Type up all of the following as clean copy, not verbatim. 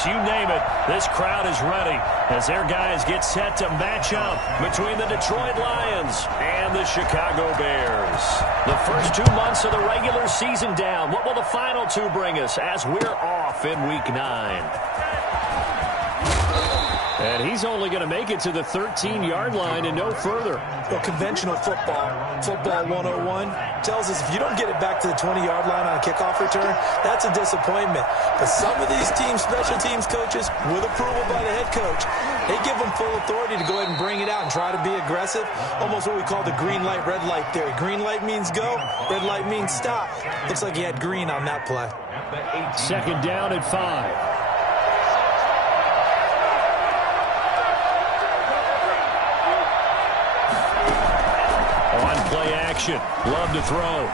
Olympics, you name it, this crowd is ready as their guys get set to match up between the Detroit Lions and the Chicago Bears. The first 2 months of the regular season down. What will the final 2 bring us as we're off in Week 9? And he's only going to make it to the 13-yard line and no further. Well, conventional football 101, tells us if you don't get it back to the 20-yard line on a kickoff return, that's a disappointment. But some of these teams, special teams coaches, with approval by the head coach, they give them full authority to go ahead and bring it out and try to be aggressive. Almost what we call the green light, red light theory. Green light means go, red light means stop. Looks like he had green on that play. Second down at 5. Play action. Love to throw.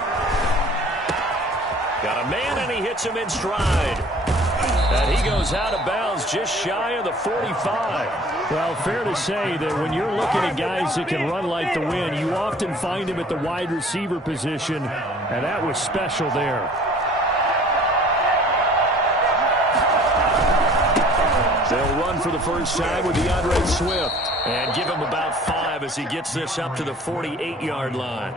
Got a man, and he hits him in stride. And he goes out of bounds just shy of the 45. Well, fair to say that when you're looking at guys that can run like the wind, you often find him at the wide receiver position, and that was special there. They'll run for the first time with DeAndre Swift and give him about 5 as he gets this up to the 48-yard line.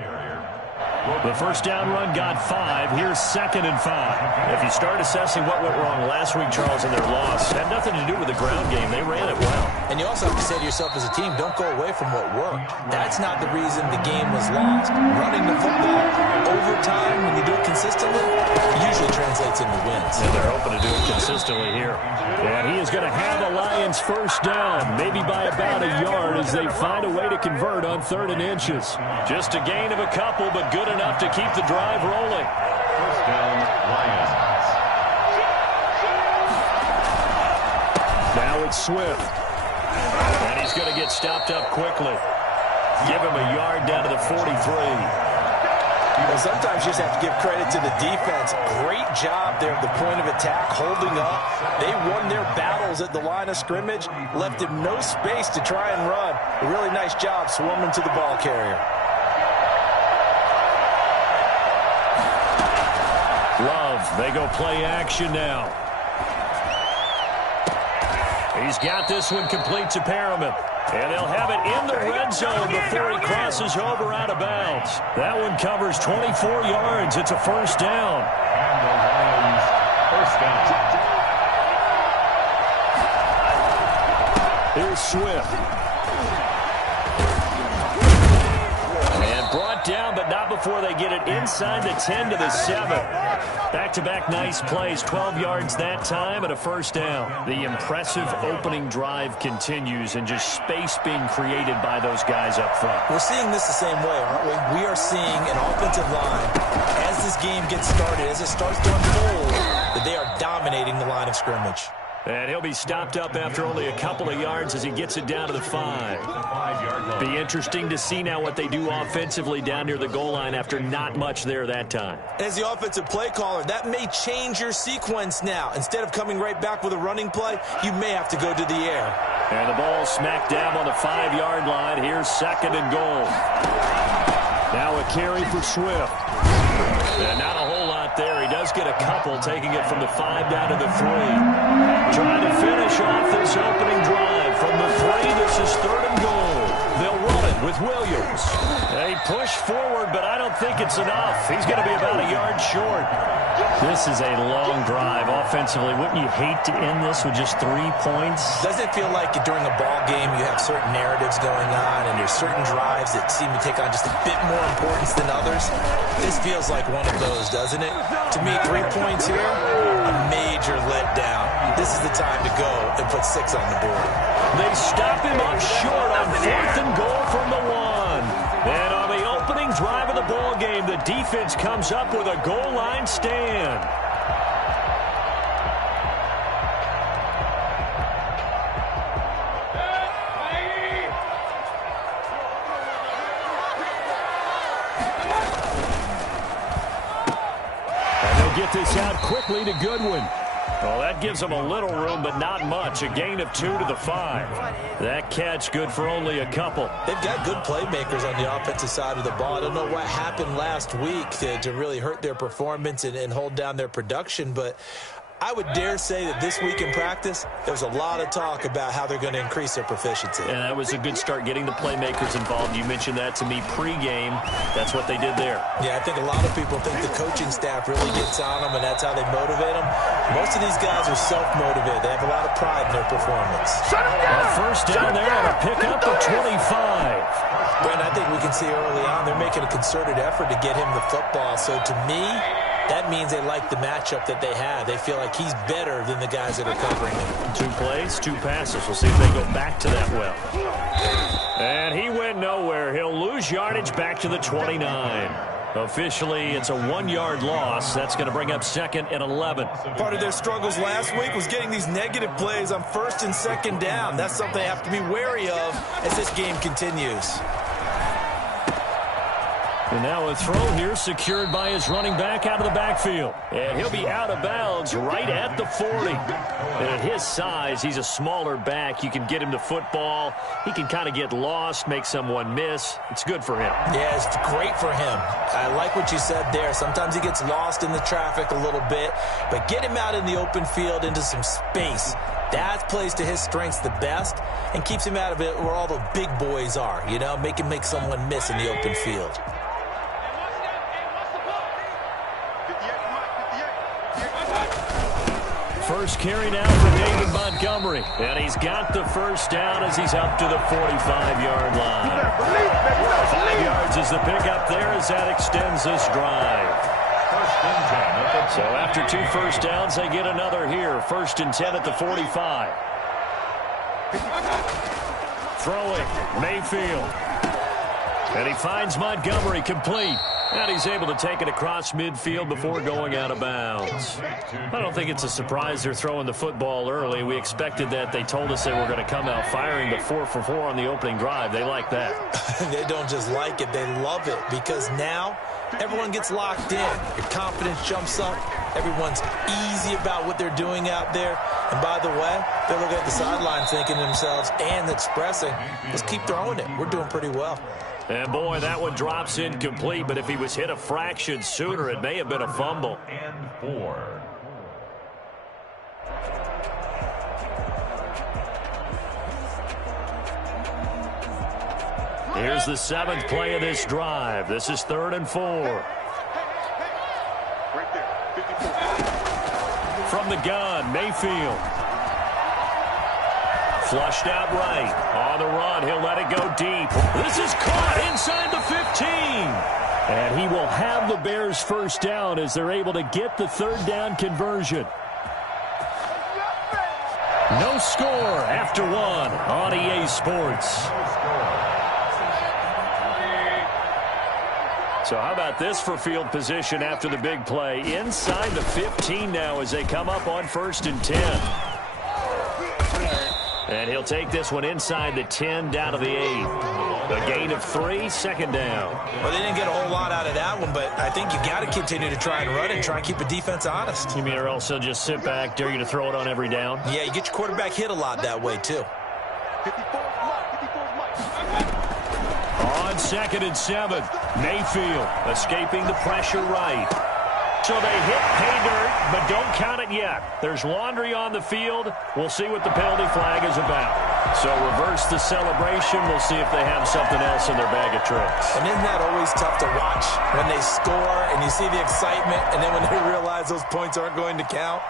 The first down run got 5. Here's 2nd and 5. If you start assessing what went wrong last week, Charles, in their loss, had nothing to do with the ground game. They ran it well. And you also have to say to yourself as a team, don't go away from what worked. That's not the reason the game was lost. Running the football over time, when you do it consistently, usually translates into wins. And they're hoping to do it consistently here. And he is going to have the Lions first down, maybe by about a yard as they find a way to convert on 3rd and inches. Just a gain of a couple, but good enough to keep the drive rolling. First down, Lions. Now it's Swift. And he's going to get stopped up quickly. Give him a yard down to the 43. Well, sometimes you just have to give credit to the defense. Great job there at the point of attack, holding up. They won their battles at the line of scrimmage, left him no space to try and run. A really nice job swarming to the ball carrier. Love, they go play action now. He's got this one complete to Perriman. And they'll have it in the red zone before he crosses over out of bounds. That one covers 24 yards. It's a first down. And the Lions first down. Here's Swift. And brought down, but not before they get it inside the 10 to the 7. Back-to-back nice plays, 12 yards that time and a first down. The impressive opening drive continues and just space being created by those guys up front. We're seeing this the same way, aren't we? We are seeing an offensive line, as this game gets started, as it starts to unfold, that they are dominating the line of scrimmage. And he'll be stopped up after only a couple of yards as he gets it down to the 5. Be interesting to see now what they do offensively down near the goal line after not much there that time. As the offensive play caller, that may change your sequence now. Instead of coming right back with a running play, you may have to go to the air. And the ball smacked down on the 5-yard line. Here's 2nd and goal. Now a carry for Swift. And not a whole lot there. He does get a couple, taking it from the 5 down to the 3. Trying to finish off this opening drive. From the 3, this is 3rd and goal. They'll run it with Williams. They push forward, but I don't think it's enough. He's going to be about a yard short. This is a long drive offensively. Wouldn't you hate to end this with just 3 points? Doesn't it feel like during a ball game you have certain narratives going on and there's certain drives that seem to take on just a bit more importance than others? This feels like one of those, doesn't it? To me, 3 points here, a major letdown. This is the time to go and put 6 on the board. They stop him up short on 4th and goal from the 1. And on the opening drive of the ball game, the defense comes up with a goal line stand. And they'll get this out quickly to Goodwin. Well, that gives them a little room, but not much. A gain of 2 to the 5. That catch good for only a couple. They've got good playmakers on the offensive side of the ball. I don't know what happened last week to really hurt their performance and hold down their production, but I would dare say that this week in practice, there's a lot of talk about how they're going to increase their proficiency. And that was a good start, getting the playmakers involved. You mentioned that to me pregame. That's what they did there. Yeah, I think a lot of people think the coaching staff really gets on them, and that's how they motivate them. Most of these guys are self-motivated. They have a lot of pride in their performance. First down there on a pickup of 25. Brent, I think we can see early on they're making a concerted effort to get him the football. So to me, that means they like the matchup that they have. They feel like he's better than the guys that are covering him. 2 plays, 2 passes. We'll see if they go back to that well. And he went nowhere. He'll lose yardage back to the 29. Officially, it's a 1-yard loss. That's going to bring up 2nd and 11. Part of their struggles last week was getting these negative plays on 1st and 2nd down. That's something they have to be wary of as this game continues. And now a throw here secured by his running back out of the backfield. And he'll be out of bounds right at the 40. And at his size, he's a smaller back. You can get him the football. He can kind of get lost, make someone miss. It's good for him. Yeah, it's great for him. I like what you said there. Sometimes he gets lost in the traffic a little bit. But get him out in the open field into some space. That plays to his strengths the best and keeps him out of it where all the big boys are. You know, make someone miss in the open field. First carry now for David Montgomery. And he's got the first down as he's up to the 45-yard line. 5 yards is the pickup there as that extends this drive. So after 2 first downs, they get another here. 1st and 10 at the 45. Throwing, Mayfield. And he finds Montgomery complete. And he's able to take it across midfield before going out of bounds. I don't think it's a surprise they're throwing the football early. We expected that. They told us they were going to come out firing, but 4 for 4 on the opening drive. They like that. They don't just like it. They love it because now everyone gets locked in. Your confidence jumps up. Everyone's easy about what they're doing out there. And by the way, they're looking at the sideline thinking to themselves and expressing, let's keep throwing it. We're doing pretty well. And boy, that one drops incomplete, but if he was hit a fraction sooner, it may have been a fumble. And 4. Here's the 7th play of this drive. This is 3rd and 4. From the gun, Mayfield. Flushed out right. On the run, he'll let it go deep. This is caught inside the 15. And he will have the Bears first down as they're able to get the 3rd down conversion. No score after 1 on EA Sports. So how about this for field position after the big play? Inside the 15 now as they come up on 1st and 10. And he'll take this one inside the 10 down to the 8. A gain of 3, 2nd down. Well, they didn't get a whole lot out of that one, but I think you got to continue to try and run and try and keep the defense honest. You mean or else they'll just sit back, dare you to throw it on every down? Yeah, you get your quarterback hit a lot that way, too. On 2nd and 7, Mayfield escaping the pressure right. So they hit pay dirt, but don't count it yet. There's laundry on the field. We'll see what the penalty flag is about. So reverse the celebration. We'll see if they have something else in their bag of tricks. And isn't that always tough to watch when they score and you see the excitement, and then when they realize those points aren't going to count?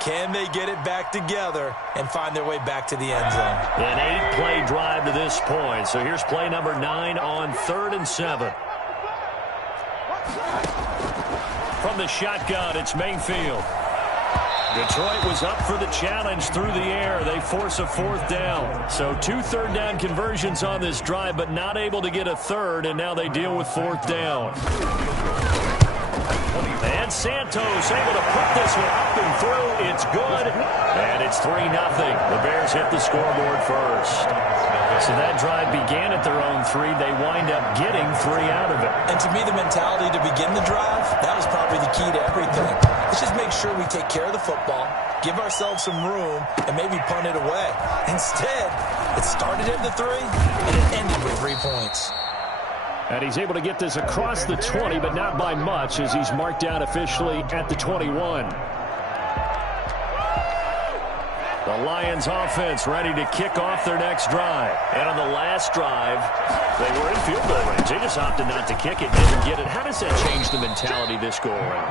Can they get it back together and find their way back to the end zone? An 8-play drive to this point. So here's play number 9 on 3rd and 7. From the shotgun, it's Mayfield. Detroit was up for the challenge through the air. They force a 4th down. So 2 3rd down conversions on this drive, but not able to get a 3rd, and now they deal with 4th down. And Santos able to put this one up and through. It's good, and it's 3-0. The Bears hit the scoreboard first. So that drive began at their own 3. They wind up getting 3 out of it. And to me, the mentality to begin the drive, that was probably the key to everything. Let's just make sure we take care of the football, give ourselves some room, and maybe punt it away. Instead, it started at the 3, and it ended with 3 points. And he's able to get this across the 20, but not by much as he's marked down officially at the 21. The Lions offense ready to kick off their next drive. And on the last drive, they were in field goal range. They just opted not to kick it, didn't get it. How does that change the mentality this go around?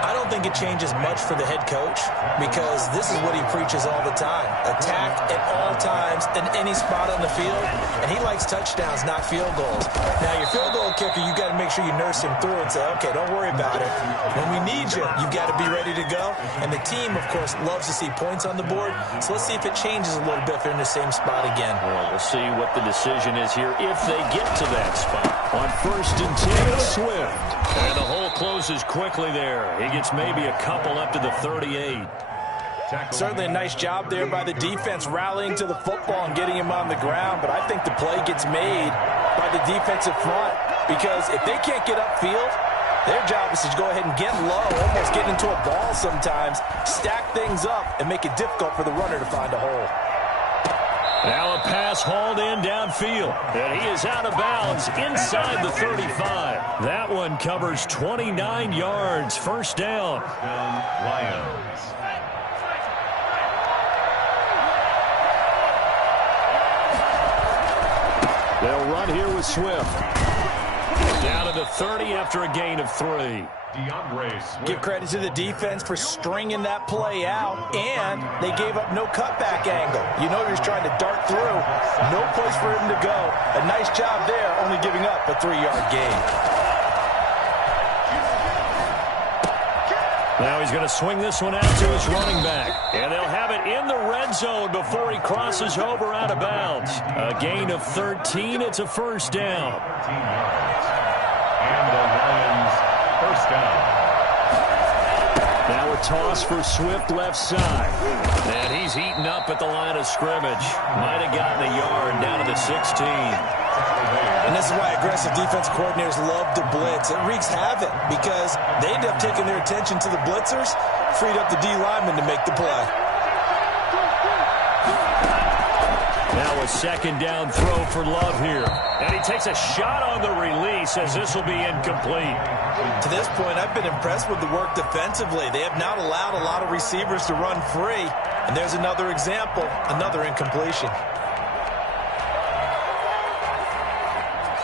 I don't think it changes much for the head coach because this is what he preaches all the time. Attack at all times in any spot on the field, and he likes touchdowns, not field goals. Now, your field goal kicker, you got to make sure you nurse him through and say, okay, don't worry about it. When we need you, you've got to be ready to go. And the team, of course, loves to see points on the board. So let's see if it changes a little bit if they're in the same spot again. Well, we'll see what the decision is here if they get to that spot. On 1st and 10, Swift. And the hole closes quickly there. He gets maybe a couple up to the 38. Certainly a nice job there by the defense rallying to the football and getting him on the ground. But I think the play gets made by the defensive front because if they can't get upfield, their job is to go ahead and get low, almost get into a ball sometimes, stack things up, and make it difficult for the runner to find a hole. Now a pass hauled in downfield, and he is out of bounds inside the 35. That one covers 29 yards, first down. Lions. They'll run here with Swift. Down to the 30 after a gain of 3. Give credit to the defense for stringing that play out, and they gave up no cutback angle. You know he's trying to dart through. No place for him to go. A nice job there, only giving up a 3-yard gain. Now he's going to swing this one out to his running back. And they'll have it in the red zone before he crosses over out of bounds. A gain of 13. It's a first down. 13 yards. And the Lions first down. Now a toss for Swift left side. And he's eaten up at the line of scrimmage. Might have gotten a yard down to the 16. And this is why aggressive defense coordinators love to blitz. It wreaks havoc because they end up taking their attention to the blitzers, freed up the D lineman to make the play. Now a second down throw for Love here. And he takes a shot on the release as this will be incomplete. To this point, I've been impressed with the work defensively. They have not allowed a lot of receivers to run free. And there's another example, another incompletion.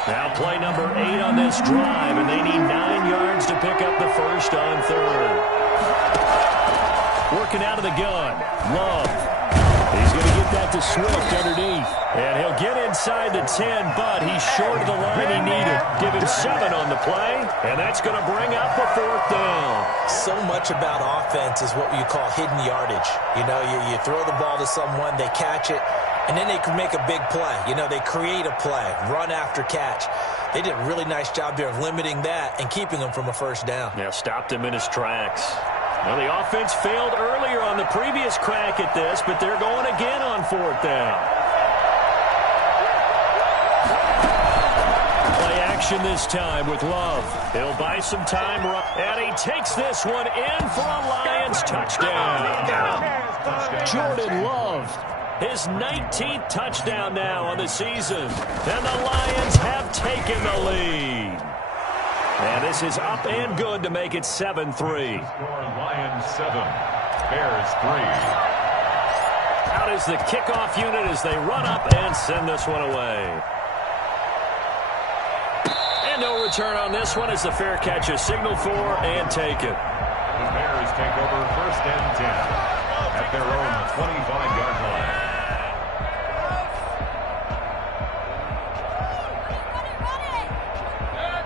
Now play number 8 on this drive, and they need 9 yards to pick up the first on 3rd. Working out of the gun. Love. He's going to get that to Swift underneath. And he'll get inside the 10, but he's short of the line he needed. Give him 7 on the play, and that's going to bring up a 4th down. So much about offense is what you call hidden yardage. You know, you throw the ball to someone, they catch it, and then they can make a big play. You know, they create a play, run after catch. They did a really nice job there of limiting that and keeping him from a first down. Yeah, stopped him in his tracks. Well, the offense failed earlier on the previous crack at this, but they're going again on 4th down. Play action this time with Love. He'll buy some time, and he takes this one in for a Lions touchdown. Jordan Love. His 19th touchdown now on the season. And the Lions have taken the lead. And this is up and good to make it 7-3. Score Lions 7, Bears 3. Out is the kickoff unit as they run up and send this one away. And no return on this one as the fair catch is signaled for and taken. The Bears take over 1st and 10 at their own 25-yard line.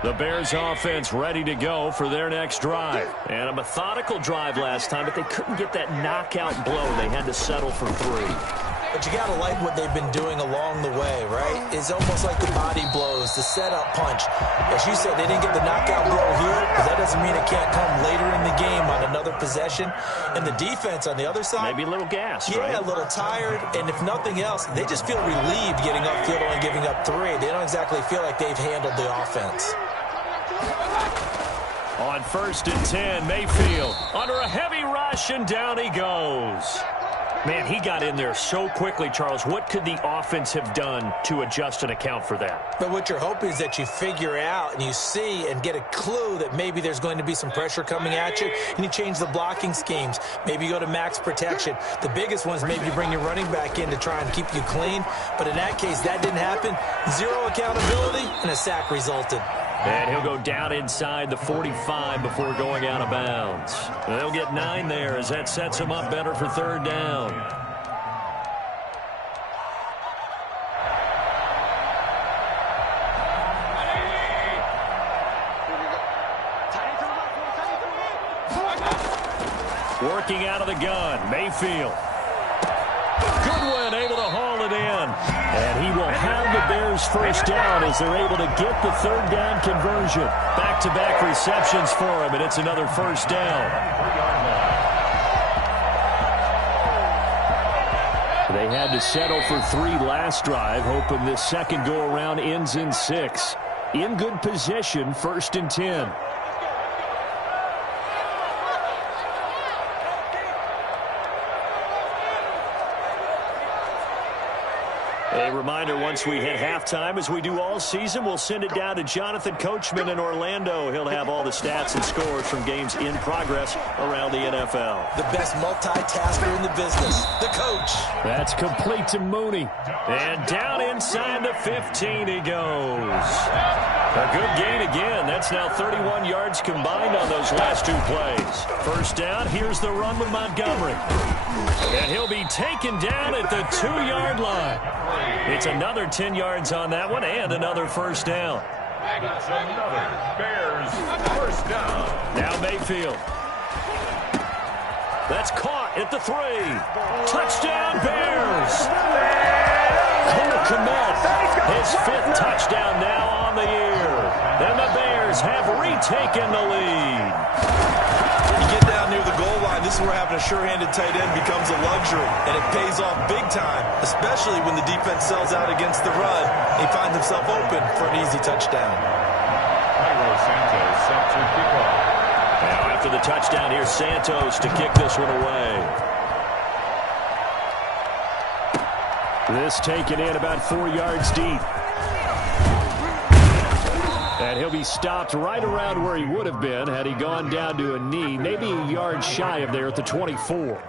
The Bears offense ready to go for their next drive. And a methodical drive last time, but they couldn't get that knockout blow. They had to settle for 3. But you got to like what they've been doing along the way, right? It's almost like the body blows, the setup punch. As you said, they didn't get the knockout blow here, but that doesn't mean it can't come later in the game on another possession. And the defense on the other side, maybe a little gassed, yeah, right? A little tired. And if nothing else, they just feel relieved getting upfield, only giving up 3. They don't exactly feel like they've handled the offense. On 1st and 10, Mayfield under a heavy rush, and down he goes. Man, he got in there so quickly, Charles. What could the offense have done to adjust and account for that? But what you're hoping is that you figure out and you see and get a clue that maybe there's going to be some pressure coming at you, and you change the blocking schemes. Maybe you go to max protection. The biggest ones, maybe you bring your running back in to try and keep you clean. But in that case, that didn't happen. Zero accountability, and a sack resulted. And he'll go down inside the 45 before going out of bounds. They'll get 9 there as that sets him up better for third down. Working out of the gun, Mayfield. Goodwin able to haul it in. And he will have the Bears first down as they're able to get the third down conversion. Back-to-back receptions for him, and it's another first down. They had to settle for 3 last drive, hoping this second go-around ends in 6. In good position, 1st and 10. A reminder, once we hit halftime, as we do all season, we'll send it down to Jonathan Coachman in Orlando. He'll have all the stats and scores from games in progress around the NFL. The best multitasker in the business, the coach. That's complete to Mooney. And down inside the 15 he goes. A good gain again. That's now 31 yards combined on those last 2 plays. First down, here's the run with Montgomery. And he'll be taken down at the 2-yard line. It's another 10 yards on that one and another first down. That's another Bears first down. Now Mayfield. That's caught at the 3. Touchdown Bears. Cole Kmet, his 5th touchdown now on the year. And the Bears have retaken the lead. You get down near the goal line, this is where having a sure-handed tight end becomes a luxury, and it pays off big time, especially when the defense sells out against the run. He finds himself open for an easy touchdown. Santos set to kick off. Now after the touchdown, here's Santos to kick this one away. This taken in about 4 yards deep. And he'll be stopped right around where he would have been had he gone down to a knee, maybe a yard shy of there at the 24.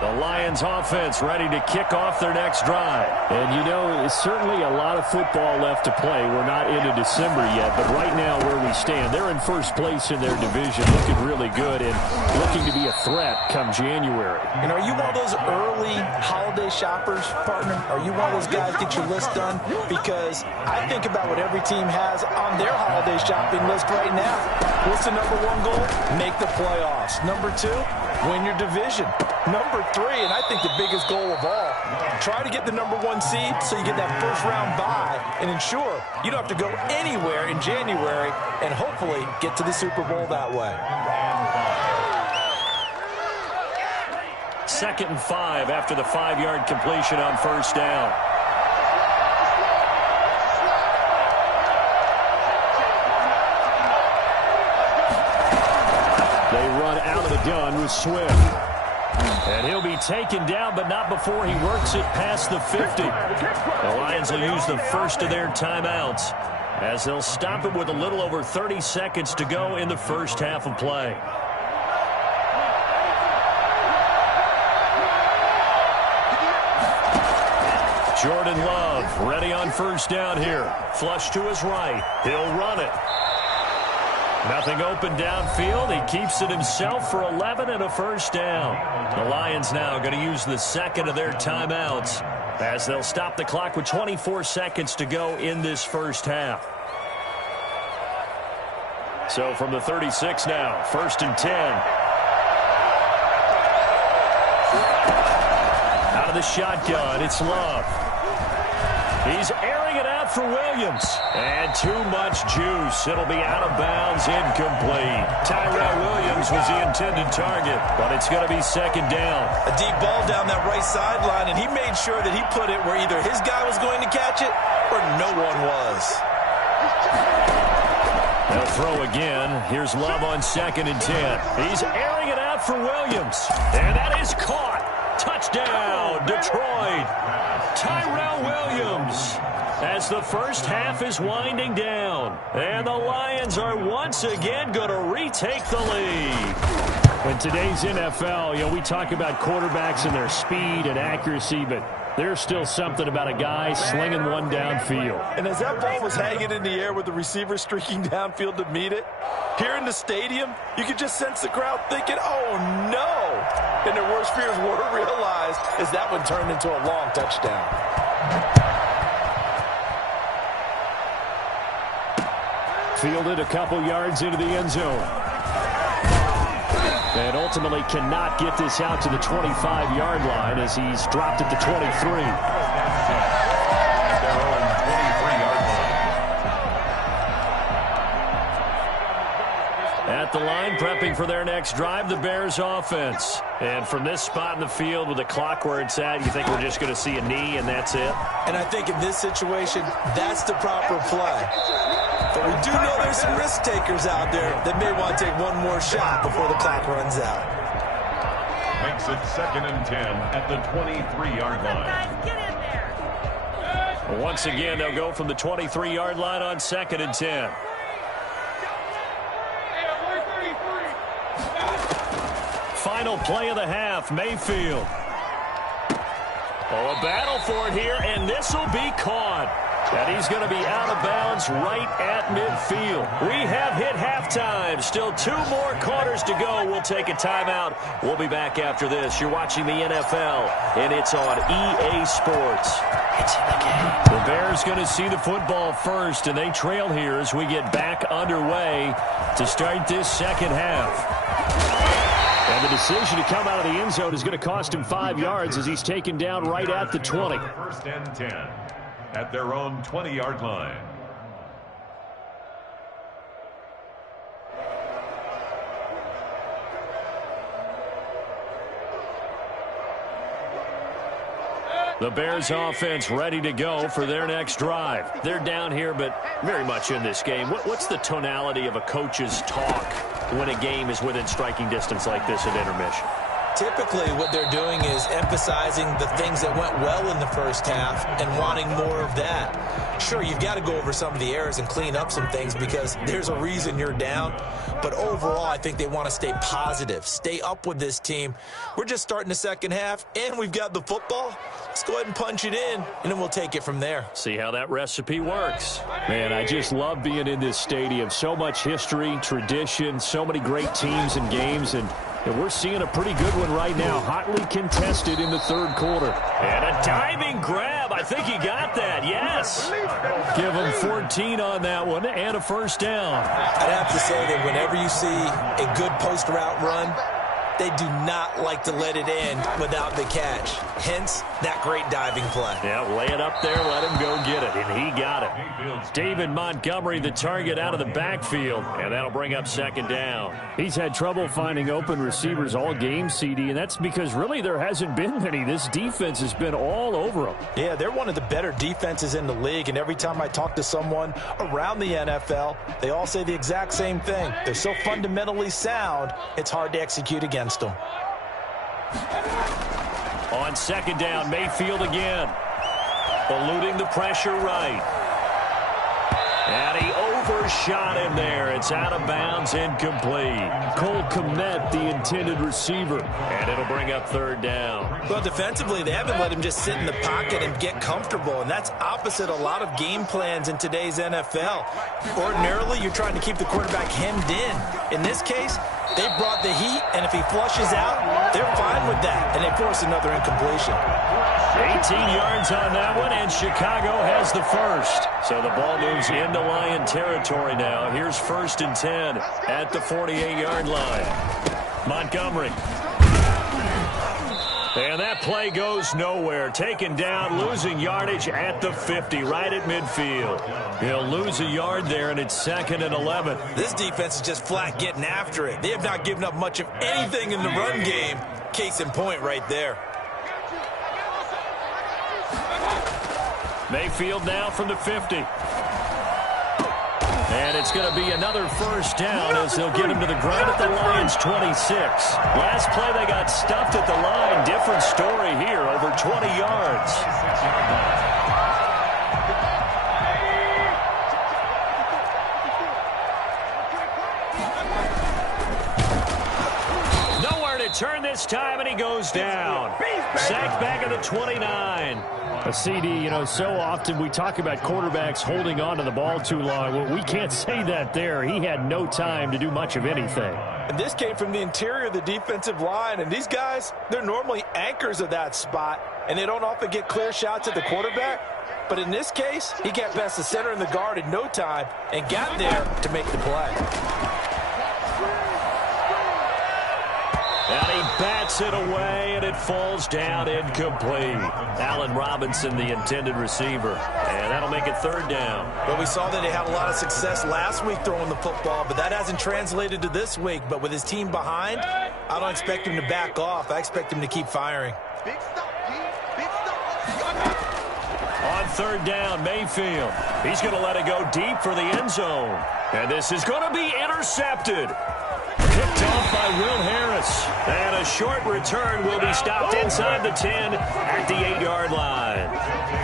The Lions offense ready to kick off their next drive. And you know, it's certainly a lot of football left to play. We're not into December yet, but right now where we stand, they're in first place in their division, looking really good and looking to be a threat come January. And are you one of those early holiday shoppers, partner? Are you one of those guys get your list done? Because I think about what every team has on their holiday shopping list right now. What's the number 1 goal? Make the playoffs. Number 2, win your division. Number 3, and I think the biggest goal of all, try to get the number 1 seed so you get that first round bye and ensure you don't have to go anywhere in January and hopefully get to the Super Bowl that way. 2nd and 5 after the 5-yard completion on first down. They run out of the gun with Swift. And he'll be taken down, but not before he works it past the 50. The Lions will use the first of their timeouts as they'll stop it with a little over 30 seconds to go in the first half of play. Jordan Love ready on first down here. Flush to his right. He'll run it. Nothing open downfield. He keeps it himself for 11 and a first down. The Lions now going to use the second of their timeouts as they'll stop the clock with 24 seconds to go in this first half. So from the 36 now, 1st and 10. Out of the shotgun, it's Love. He's airing it out for Williams. And too much juice. It'll be out of bounds, incomplete. Tyrell Williams was the intended target, but it's going to be 2nd down. A deep ball down that right sideline, and he made sure that he put it where either his guy was going to catch it or no one was. They'll throw again. Here's Love on 2nd and 10. He's airing it out for Williams. And that is caught. Touchdown, Detroit. Tyrell Williams. As the first half is winding down. And the Lions are once again going to retake the lead. In today's NFL, we talk about quarterbacks and their speed and accuracy, but there's still something about a guy slinging one downfield. And as that ball was hanging in the air with the receiver streaking downfield to meet it, here in the stadium, you could just sense the crowd thinking, oh, no. And their worst fears were realized as that one turned into a long touchdown. Fielded a couple yards into the end zone. And ultimately cannot get this out to the 25-yard line as he's dropped at the 23. At the line, prepping for their next drive, the Bears offense. And from this spot in the field with the clock where it's at, you think we're just going to see a knee and that's it? And I think in this situation, that's the proper play. But we do know there's some risk takers out there that may want to take one more shot before the clock runs out. Makes it 2nd and 10 at the 23-yard line. Once again, they'll go from the 23-yard line on 2nd and 10. Final play of the half, Mayfield. Oh, a battle for it here, and this will be caught. And he's going to be out of bounds right at midfield. We have hit halftime. Still 2 more quarters to go. We'll take a timeout. We'll be back after this. You're watching the NFL, and it's on EA Sports. It's in the game. The Bears going to see the football first, and they trail here as we get back underway to start this second half. And the decision to come out of the end zone is going to cost him 5 yards as he's taken down right at the 20. 1st and 10 at their own 20-yard line. The Bears offense ready to go for their next drive. They're down here, but very much in this game. What's the tonality of a coach's talk when a game is within striking distance like this at intermission? Typically, what they're doing is emphasizing the things that went well in the first half and wanting more of that. Sure, you've got to go over some of the errors and clean up some things because there's a reason you're down. But overall, I think they want to stay positive, stay up with this team. We're just starting the second half, and we've got the football. Let's go ahead and punch it in, and then we'll take it from there. See how that recipe works. Man, I just love being in this stadium. So much history, tradition, so many great teams and games, and we're seeing a pretty good one right now, hotly contested in the third quarter. And a diving grab. I think he got that, yes. Give him 14 on that one and a first down. I'd have to say that whenever you see a good post route run, they do not like to let it end without the catch. Hence, that great diving play. Yeah, lay it up there, let him go get it, and he got it. David Montgomery, the target out of the backfield, and that'll bring up second down. He's had trouble finding open receivers all game, CD, and that's because really there hasn't been many. This defense has been all over them. Yeah, they're one of the better defenses in the league, and every time I talk to someone around the NFL, they all say the exact same thing. They're so fundamentally sound, it's hard to execute against them. On second down, Mayfield again. Eluding the pressure right. And he overshot him there. It's out of bounds, incomplete. Cole Kmet, the intended receiver. And it'll bring up third down. Well, defensively, they haven't let him just sit in the pocket and get comfortable, and that's opposite a lot of game plans in today's NFL. Ordinarily, you're trying to keep the quarterback hemmed in. In this case, they brought the heat, and if he flushes out, they're fine with that, and they force another incompletion. 18 yards on that one, and Chicago has the first. So the ball moves into Lion territory now. Here's 1st and 10 at the 48-yard line. Montgomery. And that play goes nowhere. Taken down, losing yardage at the 50, right at midfield. He'll lose a yard there, and it's 2nd and 11. This defense is just flat getting after it. They have not given up much of anything in the run game. Case in point right there. Mayfield now from the 50. And it's going to be another first down as they'll get him to the ground at the Lions' 26. Last play they got stuffed at the line. Different story here, over 20 yards. Nowhere to turn this time, and he goes down. Sacked back at the 29. A CD, so often we talk about quarterbacks holding on to the ball too long. Well, we can't say that there. He had no time to do much of anything. And this came from the interior of the defensive line. And these guys, they're normally anchors of that spot, and they don't often get clear shots at the quarterback. But in this case, he got past the center and the guard in no time and got there to make the play. And he bats it away, and it falls down incomplete. Allen Robinson, the intended receiver. And that'll make it third down. Well, we saw that they had a lot of success last week throwing the football, but that hasn't translated to this week. But with his team behind, I don't expect him to back off. I expect him to keep firing. On third down, Mayfield. He's going to let it go deep for the end zone. And this is going to be intercepted. Picked off by Will Harris. And a short return will be stopped inside the 10 at the 8-yard line.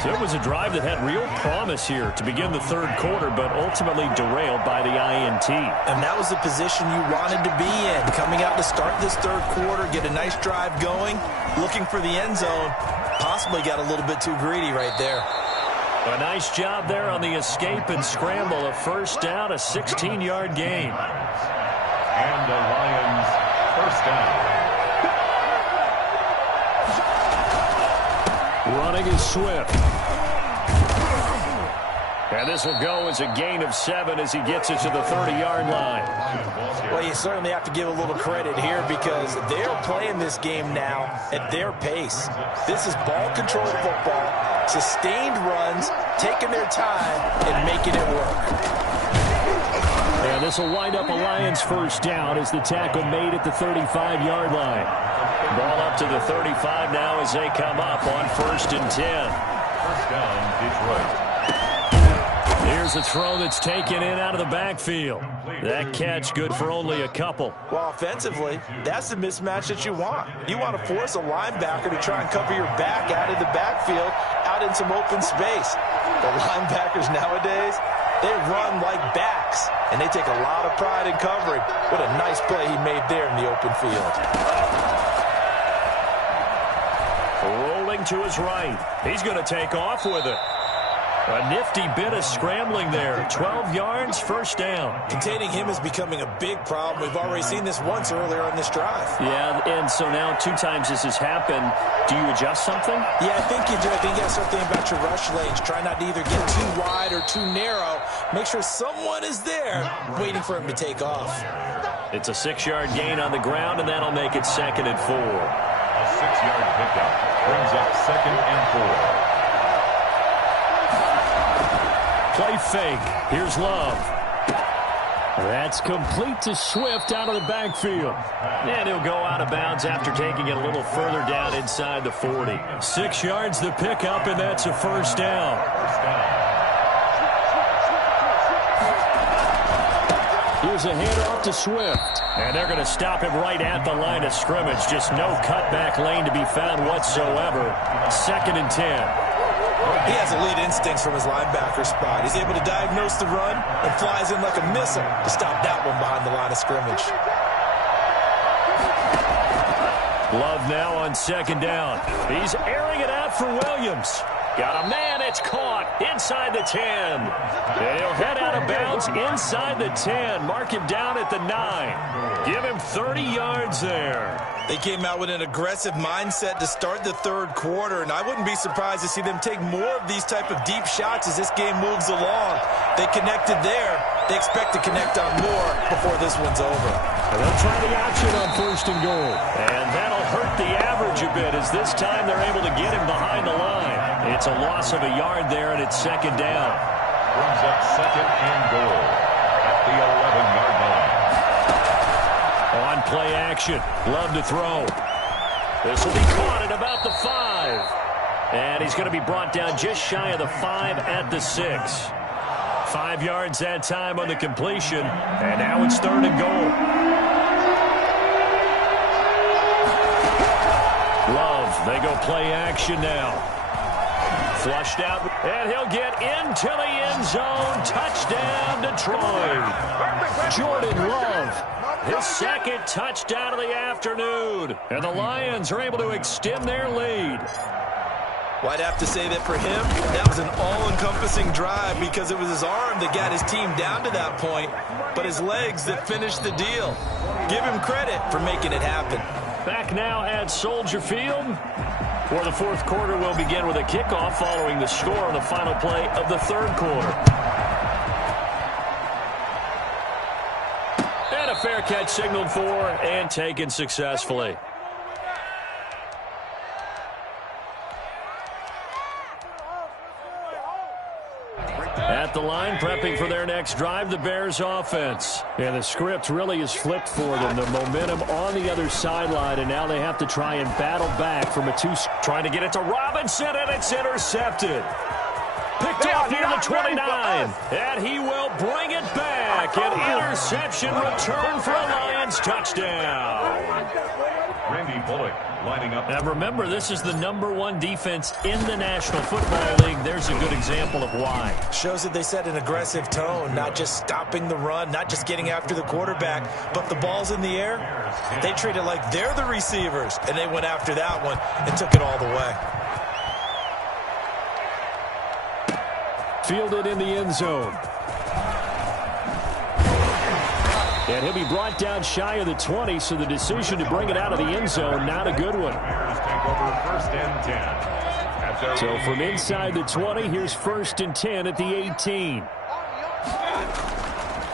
So it was a drive that had real promise here to begin the third quarter, but ultimately derailed by the INT. And that was the position you wanted to be in. Coming out to start this third quarter, get a nice drive going, looking for the end zone. Possibly got a little bit too greedy right there. A nice job there on the escape and scramble. A first down, a 16-yard gain. And the Lions first down. Running is Swift. And this will go as a gain of 7 as he gets it to the 30-yard line. Well, you certainly have to give a little credit here because they're playing this game now at their pace. This is ball control football, sustained runs, taking their time and making it work. And this will wind up a Lions first down as the tackle made at the 35-yard line. Ball up to the 35 now as they come up on 1st and 10. First down, Detroit. Here's a throw that's taken in out of the backfield. That catch good for only a couple. Well, offensively, that's the mismatch that you want. You want to force a linebacker to try and cover your back out of the backfield, out in some open space. The linebackers nowadays, they run like backs, and they take a lot of pride in covering. What a nice play he made there in the open field. Rolling to his right. He's going to take off with it. A nifty bit of scrambling there. 12 yards, first down. Containing him is becoming a big problem. We've already seen this once earlier on this drive. Yeah, and so now 2 times this has happened. Do you adjust something? Yeah, I think you do. I think you got to start thinking about your rush lanes. Try not to either get too wide or too narrow. Make sure someone is there waiting for him to take off. It's a 6-yard gain on the ground, and that'll make it 2nd and 4. A 6-yard pickup brings up 2nd and 4. Play fake. Here's Love. That's complete to Swift out of the backfield. And he'll go out of bounds after taking it a little further down inside the 40. 6 yards the pickup, and that's a first down. Here's a handoff to Swift. And they're going to stop him right at the line of scrimmage. Just no cutback lane to be found whatsoever. 2nd and 10. He has elite instincts from his linebacker spot. He's able to diagnose the run and flies in like a missile to stop that one behind the line of scrimmage. Love now on 2nd down. He's airing it out for Williams. Got a man, it's caught inside the 10. And he'll head out of bounds inside the 10. Mark him down at the 9. Give him 30 yards there. They came out with an aggressive mindset to start the third quarter, and I wouldn't be surprised to see them take more of these type of deep shots as this game moves along. They connected there. They expect to connect on more before this one's over. And they'll try the option on 1st and goal. And that'll hurt the average a bit as this time they're able to get him behind the line. It's a loss of a yard there, and it's 2nd down. Brings up 2nd and goal at the 11-yard line. On play action, Love to throw. This will be caught at about the 5. And he's going to be brought down just shy of the 5 at the 6. 5 yards that time on the completion, and now it's 3rd and goal. Love, they go play action now. Flushed out, and he'll get into the end zone. Touchdown, Detroit. Jordan Love, his 2nd touchdown of the afternoon. And the Lions are able to extend their lead. Well, I'd have to say that for him, that was an all-encompassing drive because it was his arm that got his team down to that point, but his legs that finished the deal. Give him credit for making it happen. Back now at Soldier Field, where the 4th quarter will begin with a kickoff following the score on the final play of the 3rd quarter. And a fair catch signaled for and taken successfully. At the line, prepping for their next drive, the Bears offense. And the script really is flipped for them. The momentum on the other sideline, and now they have to try and battle back from a trying to get it to Robinson, and it's intercepted. Picked off near the 29, and he will bring it back. An interception return for a Lions touchdown. Randy Bullock lining up. Now remember, this is the #1 defense in the National Football League. There's a good example of why. Shows that they set an aggressive tone, not just stopping the run, not just getting after the quarterback, but the ball's in the air. They treat it like they're the receivers, and they went after that one and took it all the way. Fielded in the end zone. And he'll be brought down shy of the 20, so the decision to bring it out of the end zone, not a good one. Bears take over 1st and 10. So from inside the 20, here's 1st and 10 at the 18.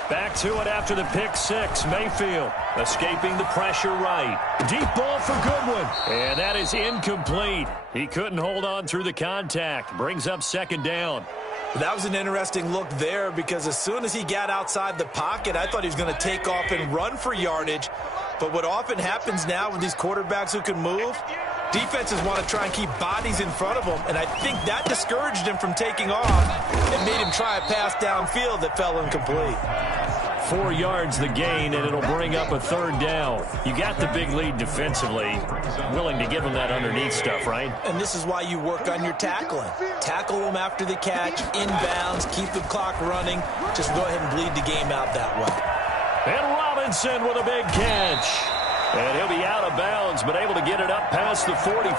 Back to it after the pick 6. Mayfield escaping the pressure right. Deep ball for Goodwin. And that is incomplete. He couldn't hold on through the contact. Brings up 2nd down. That was an interesting look there because as soon as he got outside the pocket, I thought he was going to take off and run for yardage. But what often happens now with these quarterbacks who can move, defenses want to try and keep bodies in front of them, and I think that discouraged him from taking off and made him try a pass downfield that fell incomplete. 4 yards the gain, and it'll bring up a 3rd down. You got the big lead defensively. Willing to give them that underneath stuff, right? And this is why you work on your tackling. Tackle them after the catch, inbounds, keep the clock running. Just go ahead and bleed the game out that way. And Robinson with a big catch. And he'll be out of bounds, but able to get it up past the 45.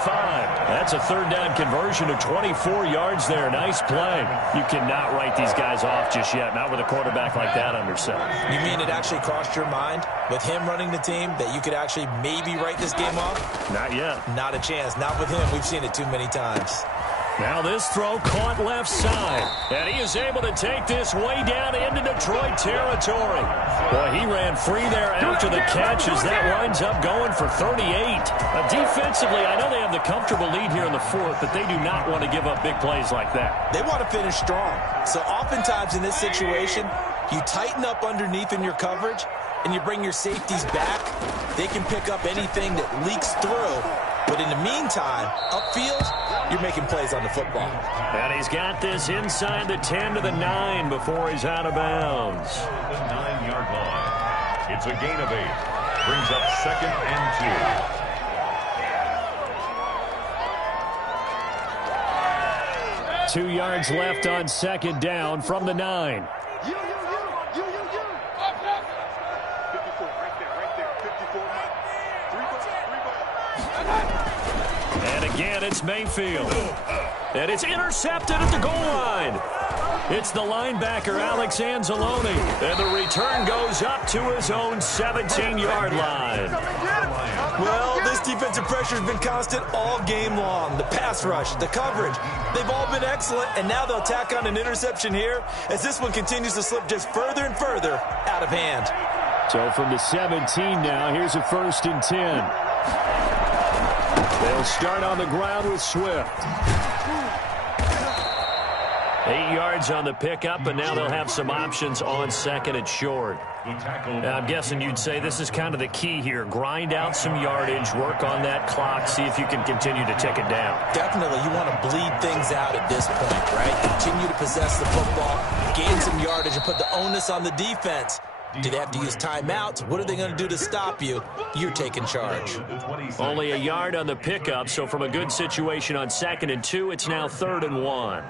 That's a 3rd down conversion of 24 yards there. Nice play. You cannot write these guys off just yet, not with a quarterback like that under center. You mean it actually crossed your mind with him running the team that you could actually maybe write this game off? Not yet. Not a chance. Not with him. We've seen it too many times. Now this throw caught left side. And he is able to take this way down into Detroit territory. Boy, he ran free there after the catch as that winds up going for 38. Defensively, I know they have the comfortable lead here in the 4th, but they do not want to give up big plays like that. They want to finish strong. So oftentimes in this situation, you tighten up underneath in your coverage, and you bring your safeties back. They can pick up anything that leaks through. But in the meantime, upfield, you're making plays on the football. And he's got this inside the 10 to the 9 before he's out of bounds. The 9-yard line. It's a gain of 8. Brings up 2nd and 2. 2 yards left on 2nd down from the 9. And again, it's Mayfield. And it's intercepted at the goal line. It's the linebacker, Alex Anzalone. And the return goes up to his own 17-yard line. Well, this defensive pressure has been constant all game long. The pass rush, the coverage, they've all been excellent. And now they'll tack on an interception here as this one continues to slip just further and further out of hand. So from the 17 now, here's a 1st and 10. They'll start on the ground with Swift. 8 yards on the pickup, and now they'll have some options on second and short. Now, I'm guessing you'd say this is kind of the key here. Grind out some yardage, work on that clock, see if you can continue to tick it down. Definitely. You want to bleed things out at this point, right? Continue to possess the football, gain some yardage, and put the onus on the defense. Do they have to use timeouts? What are they going to do to stop you? You're taking charge. Only a yard on the pickup, so from a good situation on 2nd and 2, it's now 3rd and 1.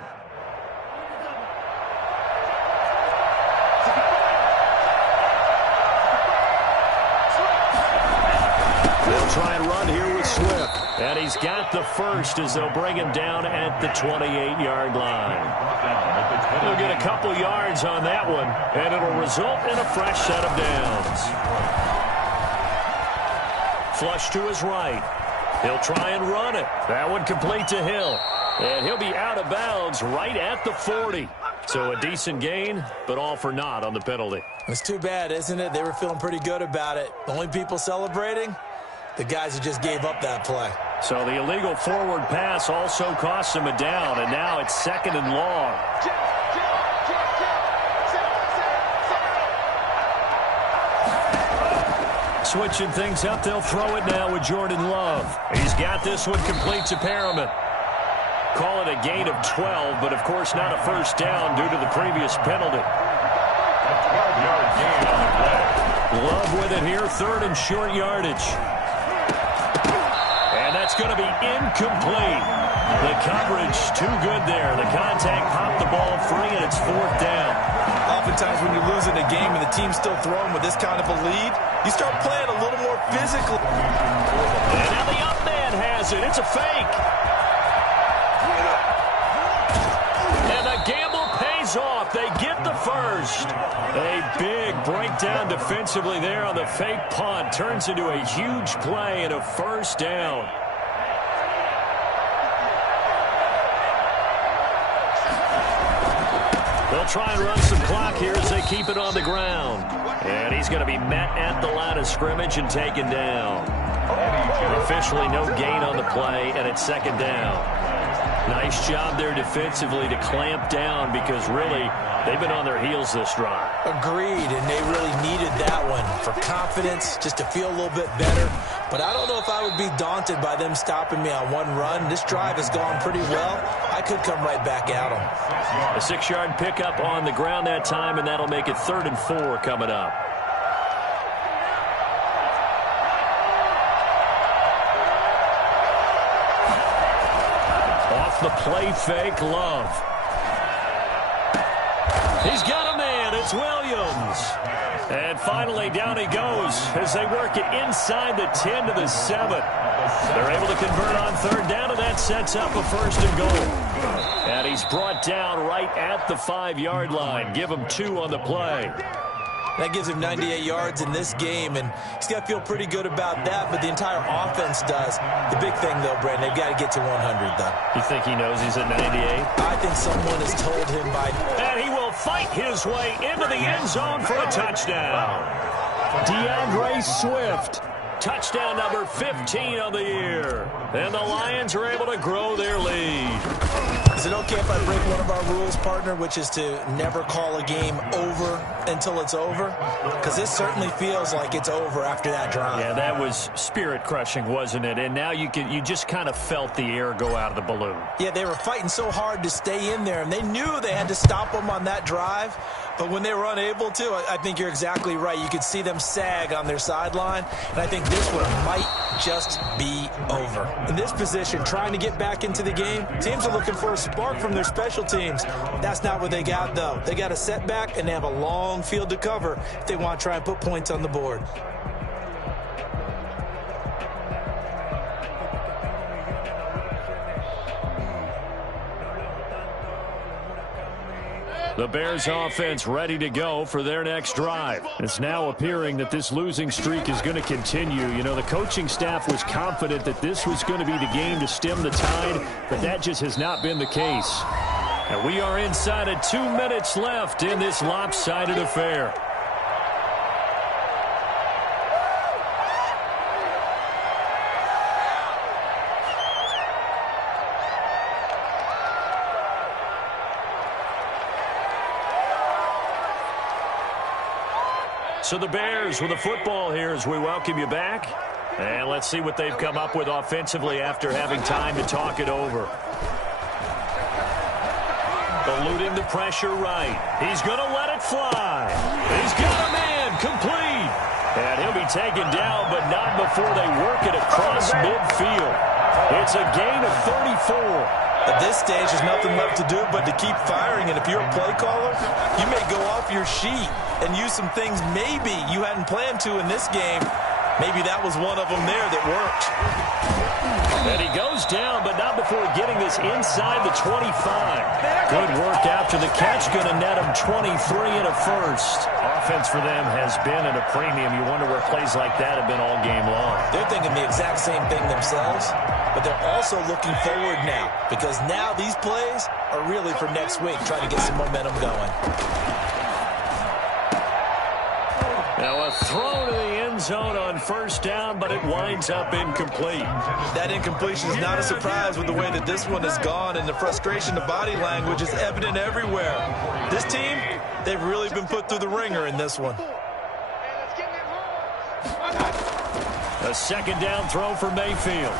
They'll try and run here with Swift. And he's got the first as they'll bring him down at the 28-yard line. They'll get a couple yards on that one, and it'll result in a fresh set of downs. Flush to his right. He'll try and run it. That one complete to Hill. And he'll be out of bounds right at the 40. So a decent gain, but all for naught on the penalty. It's too bad, isn't it? They were feeling pretty good about it. The only people celebrating, the guys who just gave up that play. So the illegal forward pass also costs him a down, and now it's 2nd and long. Switching things up, they'll throw it now with Jordan Love. He's got this one complete to Perriman. Call it a gain of 12, but of course not a first down due to the previous penalty. A 12-yard gain on the play. Love with it here, 3rd and short yardage. And that's going to be incomplete. The coverage too good there. The contact popped the ball free, and it's 4th down. Oftentimes when you're losing a game and the team's still throwing with this kind of a lead, you start playing a little more physically. And now the up man has it. It's a fake. And the gamble pays off. They get the first. A big breakdown defensively there on the fake punt. Turns into a huge play and a first down. They'll try and run some clock here as they keep it on the ground. And he's going to be met at the line of scrimmage and taken down. Officially no gain on the play, and it's 2nd down. Nice job there defensively to clamp down because really they've been on their heels this drive. Agreed, and they really needed that one for confidence, just to feel a little bit better. But I don't know if I would be daunted by them stopping me on one run. This drive has gone pretty well. I could come right back at them. A 6-yard pickup on the ground that time, and that'll make it 3rd and 4 coming up. Off the play fake, Love. He's got a man. It's Williams. And finally, down he goes as they work it inside the 10 to the 7. They're able to convert on 3rd down, and that sets up a 1st and goal. And he's brought down right at the 5-yard line. Give him 2 on the play. That gives him 98 yards in this game, and he's got to feel pretty good about that, but the entire offense does. The big thing, though, Brandon, they've got to get to 100, though. You think he knows he's at 98? I think someone has told him by... And he will fight his way into the end zone for a touchdown. DeAndre Swift. Touchdown number 15 on the year. And the Lions are able to grow their lead. Is it okay if I break one of our rules, partner, which is to never call a game over until it's over? Because this certainly feels like it's over after that drive. Yeah, that was spirit-crushing, wasn't it? And now you just kind of felt the air go out of the balloon. Yeah, they were fighting so hard to stay in there, and they knew they had to stop them on that drive. But when they were unable to, I think you're exactly right. You could see them sag on their sideline, and I think this one might just be over. In this position, trying to get back into the game, teams are looking for a spark from their special teams. That's not what they got, though. They got a setback, and they have a long field to cover if they want to try and put points on the board. The Bears offense ready to go for their next drive. It's now appearing that this losing streak is going to continue. You know, the coaching staff was confident that this was going to be the game to stem the tide, but that just has not been the case. And we are inside of 2 minutes left in this lopsided affair. So the Bears with the football here as we welcome you back. And let's see what they've come up with offensively after having time to talk it over. Eluding the pressure right. He's going to let it fly. He's got a man complete. And he'll be taken down, but not before they work it across midfield. It's a gain of 34. At this stage, there's nothing left to do but to keep firing. And if you're a play caller, you may go off your sheet and use some things maybe you hadn't planned to in this game. Maybe that was one of them there that worked. And he goes down, but not before getting this inside the 25. Good work after the catch. Going to net him 23 and a first. Offense for them has been at a premium. You wonder where plays like that have been all game long. They're thinking the exact same thing themselves, but they're also looking forward now because now these plays are really for next week, trying to get some momentum going. Now a throw to the end zone on first down, but it winds up incomplete. That incompletion is not a surprise with the way that this one has gone, and the frustration, the body language is evident everywhere. This team, they've really been put through the ringer in this one. A second down throw for Mayfield.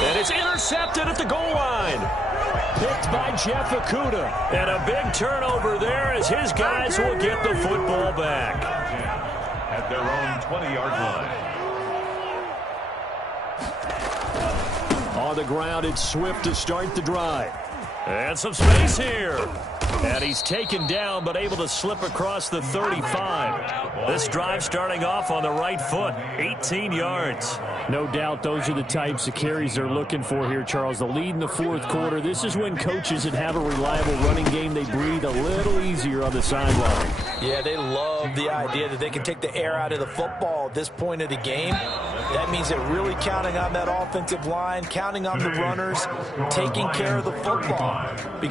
And it's intercepted at the goal line. Picked by Jeff Okudah. And a big turnover there as his guys will get the football back. At their own 20-yard line. On the ground, it's Swift to start the drive. And some space here. And he's taken down, but able to slip across the 35. This drive starting off on the right foot, 18 yards. No doubt those are the types of carries they're looking for here, Charles. The lead in the fourth quarter. This is when coaches that have a reliable running game, they breathe a little easier on the sideline. Yeah, they love the idea that they can take the air out of the football at this point of the game. That means they're really counting on that offensive line, counting on the runners, taking care of the football. Because